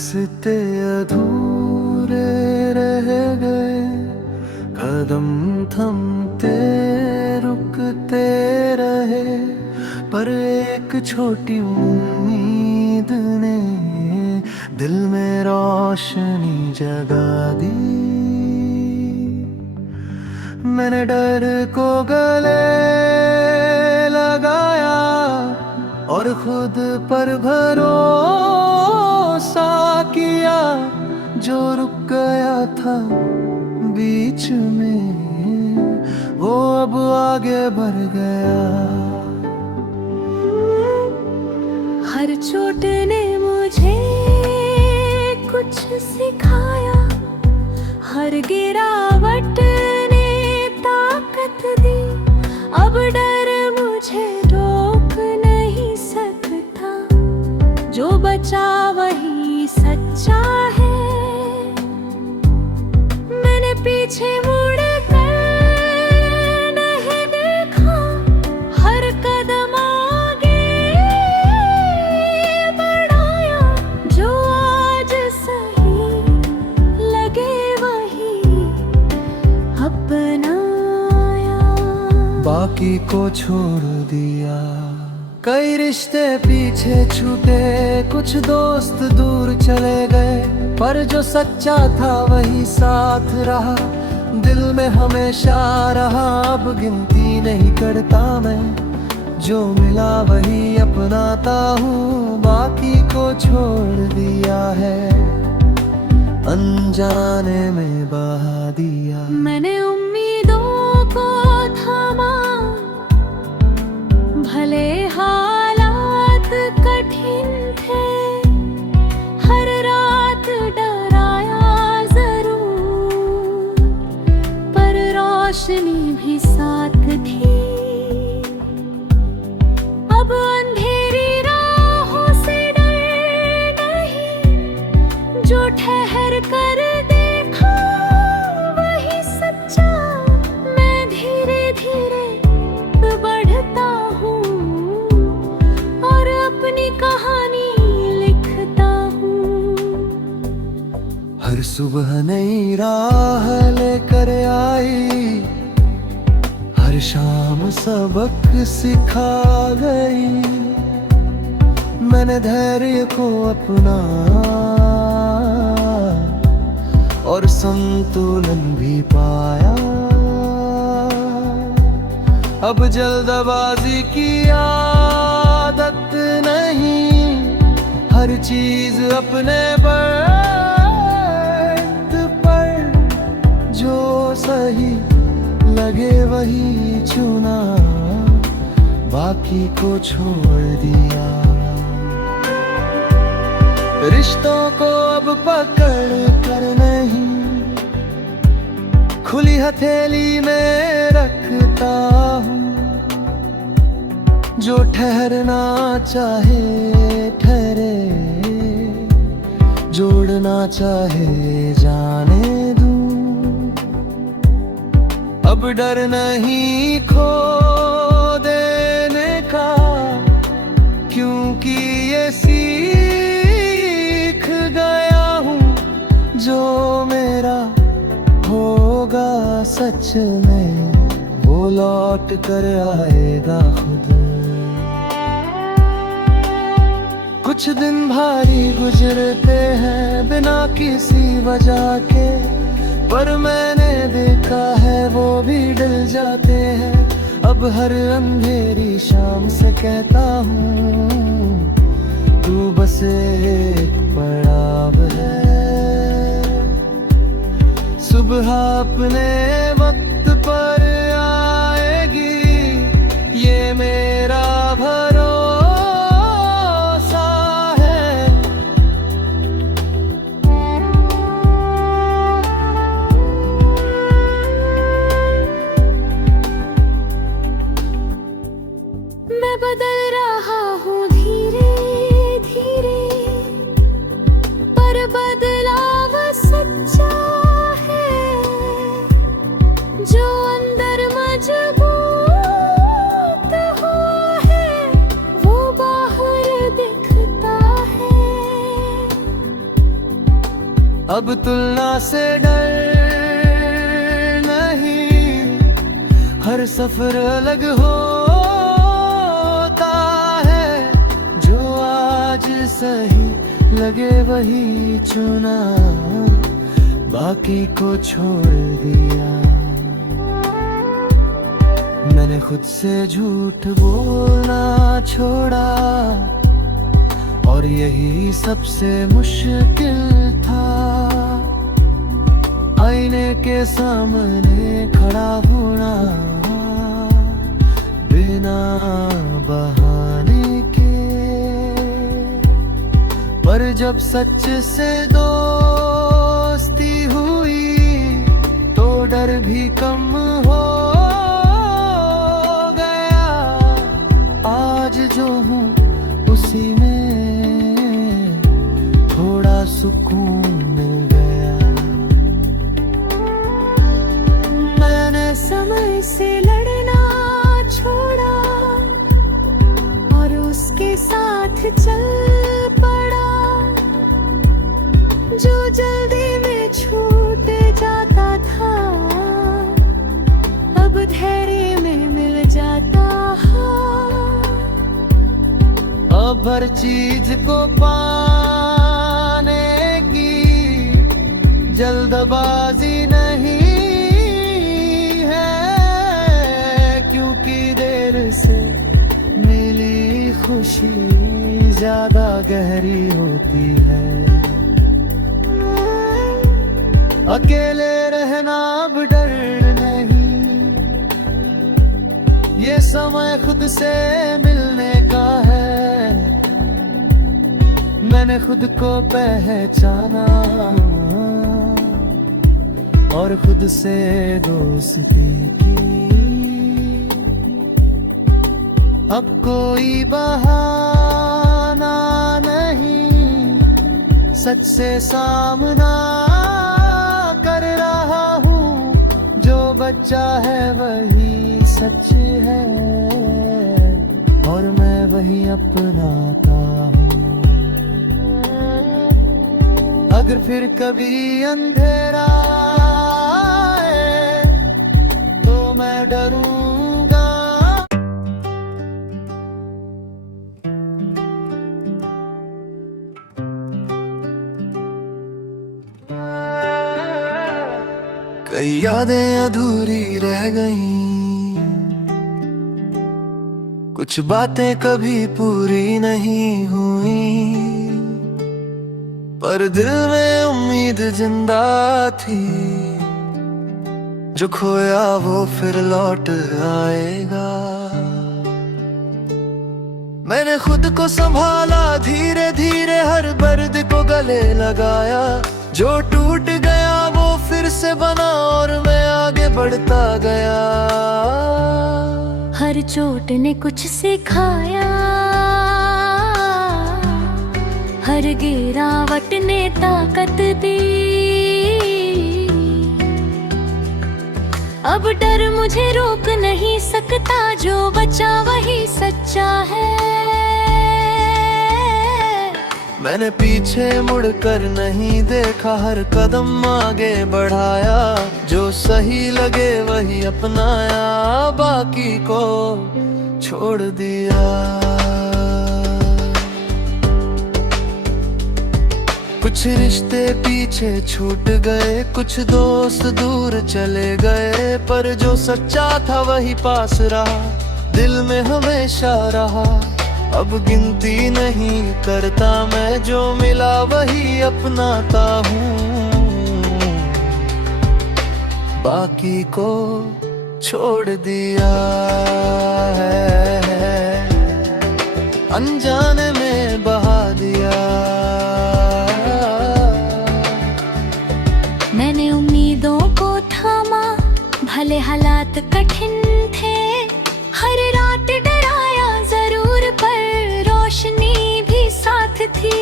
रास्ते अधूरे रह गए, कदम थमते रुकते रहे, पर एक छोटी उम्मीद ने दिल में रोशनी जगा दी। मैंने डर को गले लगाया और खुद पर भरोसा किया। जो रुक गया था बीच में, वो अब आगे बढ़ गया। हर चोट ने मुझे कुछ सिखाया, हर गिरावट ने ताकत दी। अब डर मुझे रोक नहीं सकता, जो बचा वही सच्चा है। मैंने पीछे मुड़ कर नहीं देखा, हर कदम आगे बढ़ाया। जो आज सही लगे वही अपनाया, बाकी को छोड़ दिया। कई रिश्ते पीछे छूटे, कुछ दोस्त दूर चले गए, पर जो सच्चा था वही साथ रहा, दिल में हमेशा रहा। अब गिनती नहीं करता मैं, जो मिला वही अपनाता हूँ। बाकी को छोड़ दिया है, अनजाने में बहा दिया। मैंने उम्मीदों को थामा, भले हालात कठिन थे। हर रात डराया जरूर, पर रोशनी भी साथ थी। अब अंधेरी राहों से डर नहीं, जो ठहर कर देखा वही सच्चा। मैं धीरे धीरे बढ़ता हूँ और अपनी कहानी लिखता हूँ। हर सुबह नई राह लेकर आई, हर शाम सबक सिखा गई। मैंने धैर्य को अपना और संतुलन भी पाया। अब जल्दबाजी की आदत नहीं, हर चीज अपने वक्त पर। जो सही लगे वही चुना, बाकी को छोड़ दिया। रिश्तों को अब पकड़ कर नहीं, खुली हथेली में रखता हूँ। जो ठहरना चाहे ठहरे, जोड़ना चाहे जाने दूँ। अब डर नहीं खो देने का, क्योंकि ये सीख गया हूँ। जो मेरा होगा सच में, वो लौट कर आएगा खुद। कुछ दिन भारी गुजरते हैं बिना किसी वजह के, पर मैंने देखा है वो भी डल जाते हैं। अब हर अंधेरी शाम से कहता हूँ, तू बस एक पड़ाव है। सुबह अपने वक्त पर आएगी, ये मेरा भरोसा है। मैं बदल रहा हूँ धीरे धीरे, पर बदलाव सच्चा है। जो अंदर मजबूत हुआ है, वो बाहर दिखता है। अब तुलना से डर नहीं, हर सफर अलग होता है। जो आज सही लगे वही चुना, बाकी को छोड़ दिया। मैंने खुद से झूठ बोलना छोड़ा, और यही सबसे मुश्किल था। आईने के सामने खड़ा होना बिना बहाने के, पर जब सच से दोस्ती हुई तो डर भी कम हो गया। आज जो हूँ उसी में थोड़ा सुकून मिल गया। मैंने समय से लड़ना छोड़ा और उसके साथ चल पड़ा। जो जल्दी में छूट जाता था, अब धैर्य में मिल जाता है। अब हर चीज को पाने की जल्दबाजी नहीं है, क्योंकि देर से मिली खुशी ज्यादा गहरी होती है। अकेले रहना अब डर नहीं, ये समय खुद से मिलने का है। मैंने खुद को पहचाना और खुद से दोस्ती की। अब कोई बहाना नहीं, सच से सामना कर रहा हूँ। जो बच्चा है वही सच है, और मैं वही अपनाता हूँ। अगर फिर कभी अंधेरा आए तो मैं डरूंगा। कई यादें अधूरी रह गईं, कुछ बातें कभी पूरी नहीं हुई, पर दिल में उम्मीद जिंदा थी। जो खोया वो फिर लौट आएगा। मैंने खुद को संभाला, धीरे धीरे हर दर्द को गले लगाया। जो टूट गया वो फिर से बना और मैं आगे बढ़ता गया। हर चोट ने कुछ सिखाया, हर गिरावट ने ताकत दी। अब डर मुझे रोक नहीं सकता, जो बचा वही सच्चा है। मैंने पीछे मुड़कर नहीं देखा, हर कदम आगे बढ़ाया। जो सही लगे वही अपनाया, बाकी को छोड़ दिया। कुछ रिश्ते पीछे छूट गए, कुछ दोस्त दूर चले गए, पर जो सच्चा था वही पास रहा, दिल में हमेशा रहा। अब गिनती नहीं करता मैं, जो मिला वही अपनाता हूँ। बाकी को छोड़ दिया है, अनजाने में बहा दिया। मैंने उम्मीदों को थामा, भले हालात कठिन थे। हर रात डराया जरूर, पर रोशनी भी साथ थी।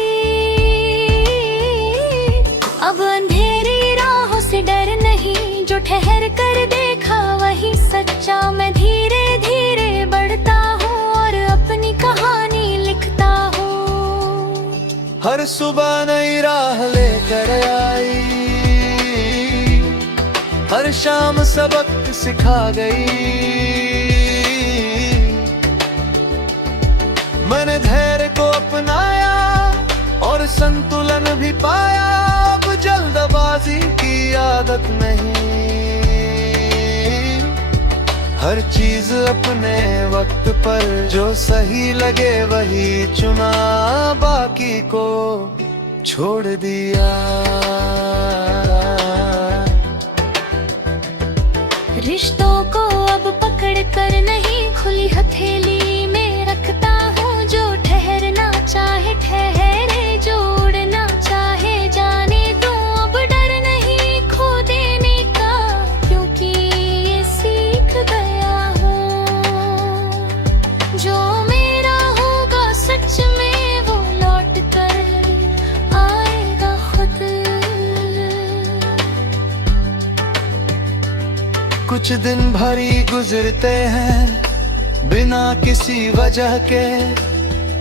अब अंधेरी राहों से डर नहीं, जो ठहर कर देखा वही सच्चा। मैं धीरे धीरे बढ़ता हूँ और अपनी कहानी लिखता हूँ। हर सुबह नई राह लेकर आई, हर शाम सबक सिखा गई। मैंने धैर्य को अपनाया और संतुलन भी पाया। अब जल्दबाजी की आदत नहीं, हर चीज अपने वक्त पर, जो सही लगे वही चुना, बाकी को छोड़ दिया। रिश्तों को अब पकड़ कर नहीं खुली हथेली में रखता हूँ। जो ठहरना चाहे ठहरे, जो उड़ना चाहे जाने दो। अब डर नहीं खो देने का, क्योंकि ये सीख गया हूँ। जो मेरा होगा सच में वो लौट कर आएगा खुद। कुछ दिन भरी गुजरते हैं बिना किसी वजह के,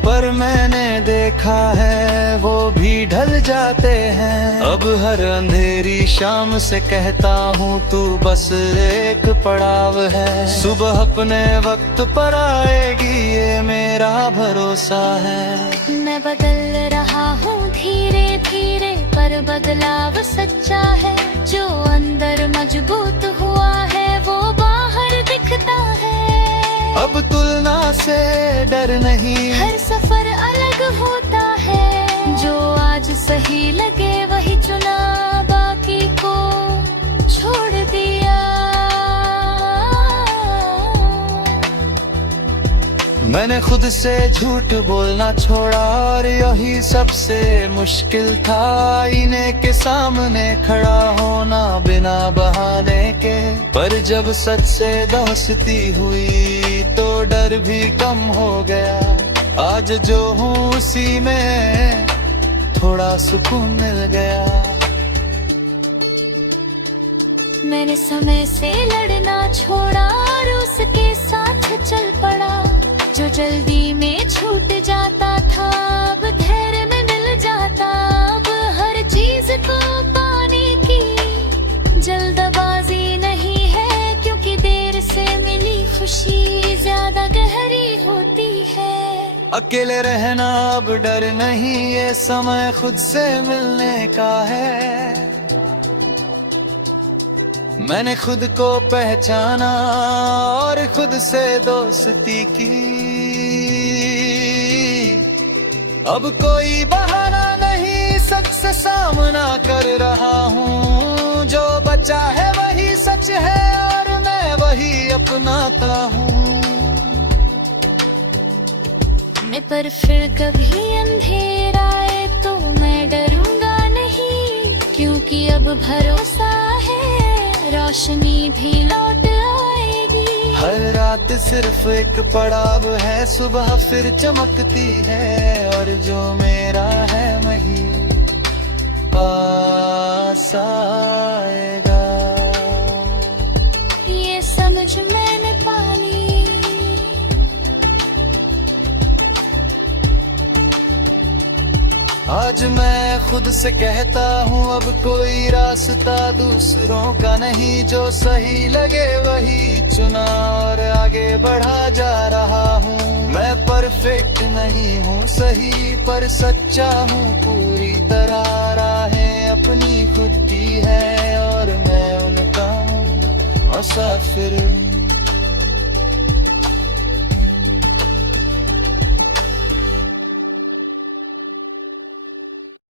पर मैंने देखा है वो भी ढल जाते हैं। अब हर अंधेरी शाम से कहता हूँ तू बस एक पड़ाव है। सुबह अपने वक्त पर आएगी ये मेरा भरोसा है। मैं बदल रहा हूँ धीरे धीरे, पर बदलाव सच्चा है। जो अंदर मजबूत हुआ है वो बाहर दिखता है। अब तुलना से डर नहीं, हर सफर अलग होता है। जो आज सही लगे वही चुना, बाकी को छोड़ दिया। मैंने खुद से झूठ बोलना छोड़ा और यही सबसे मुश्किल था। आईने के सामने खड़ा होना बिना बहाने के, पर जब सच से दोस्ती हुई तो डर भी कम हो गया। आज जो हूँ उसी में थोड़ा सुकून मिल गया। मैंने समय से लड़ना छोड़ा और उसके साथ चल पड़ा। जो जल्दी में छूट जाता था अब धैर्य में मिल जाता। अब हर चीज को पाने की जल्दबाजी नहीं है, क्योंकि देर से मिली खुशी ज्यादा गहरी होती है। अकेले रहना अब डर नहीं, ये समय खुद से मिलने का है। मैंने खुद को पहचाना और खुद से दोस्ती की। अब कोई बहाना नहीं, सच से सामना कर रहा हूँ। जो बचा है वही सच है और मैं वही अपनाता हूँ। मैं पर फिर कभी अंधेरा आए तो मैं डरूंगा नहीं, क्योंकि अब भरोसा है रोशनी भी लौट आएगी। हर रात सिर्फ एक पड़ाव है, सुबह फिर चमकती है। और जो मेरा है वही पास आएगा। ये समझ मैंने पाली। आज मैं खुद से कहता हूँ अब कोई रास्ता दूसरों का नहीं। जो सही लगे वही चुना और आगे बढ़ा जा रहा हूँ। मैं परफेक्ट नहीं हूँ सही, पर सच्चा हूँ पूरी तरह। राहें अपनी खुद की है और मैं उनका हूँ मुसाफिर।